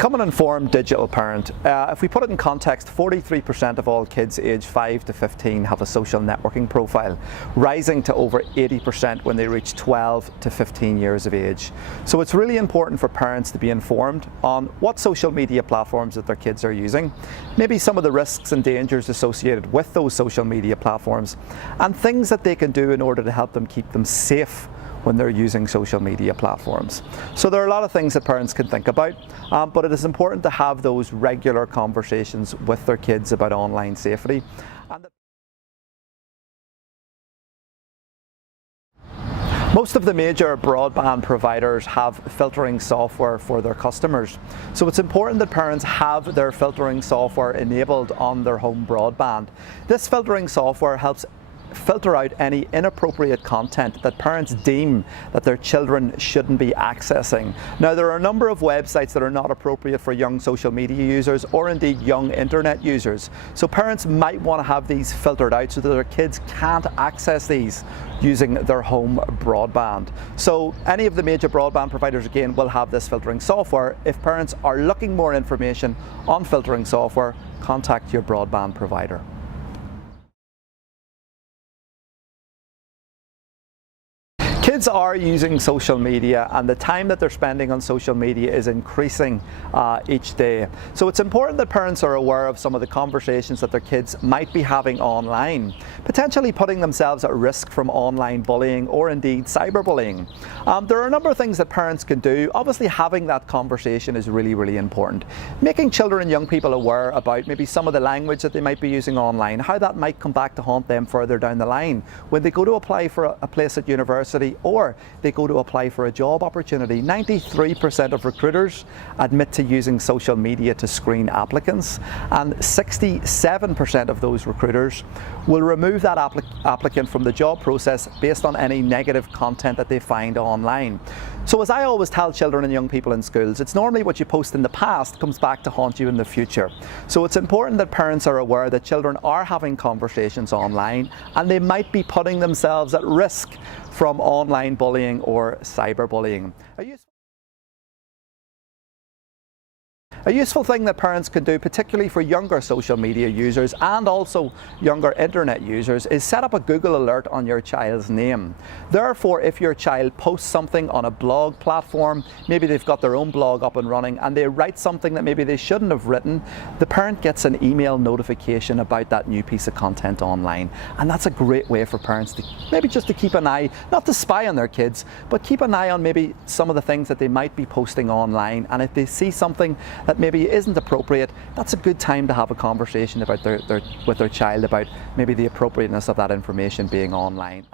Become an informed digital parent. If we put it in context, 43% of all kids aged 5 to 15 have a social networking profile, rising to over 80% when they reach 12 to 15 years of age. So it's really important for parents to be informed on what social media platforms that their kids are using, maybe some of the risks and dangers associated with those social media platforms, and things that they can do in order to help them keep them safe when they're using social media platforms. So there are a lot of things that parents can think about, but it is important to have those regular conversations with their kids about online safety. Most of the major broadband providers have filtering software for their customers. So it's important that parents have their filtering software enabled on their home broadband. This filtering software helps filter out any inappropriate content that parents deem that their children shouldn't be accessing. Now, there are a number of websites that are not appropriate for young social media users or indeed young internet users. So parents might want to have these filtered out so that their kids can't access these using their home broadband. So any of the major broadband providers again will have this filtering software. If parents are looking more information on filtering software, contact your broadband provider. Kids are using social media, and the time that they're spending on social media is increasing each day. So it's important that parents are aware of some of the conversations that their kids might be having online, potentially putting themselves at risk from online bullying or indeed cyberbullying. There are a number of things that parents can do. Obviously, having that conversation is really important. Making children and young people aware about maybe some of the language that they might be using online, how that might come back to haunt them further down the line when they go to apply for a place at university or they go to apply for a job opportunity. 93% of recruiters admit to using social media to screen applicants, and 67% of those recruiters will remove that applicant from the job process based on any negative content that they find online. So as I always tell children and young people in schools, it's normally what you post in the past comes back to haunt you in the future. So it's important that parents are aware that children are having conversations online and they might be putting themselves at risk from online bullying or cyberbullying. A useful thing that parents can do, particularly for younger social media users and also younger internet users, is set up a Google alert on your child's name. Therefore, if your child posts something on a blog platform, maybe they've got their own blog up and running and they write something that maybe they shouldn't have written, the parent gets an email notification about that new piece of content online. And that's a great way for parents to maybe just to keep an eye, not to spy on their kids, but keep an eye on maybe some of the things that they might be posting online. And if they see something that maybe isn't appropriate, that's a good time to have a conversation about with their child about maybe the appropriateness of that information being online.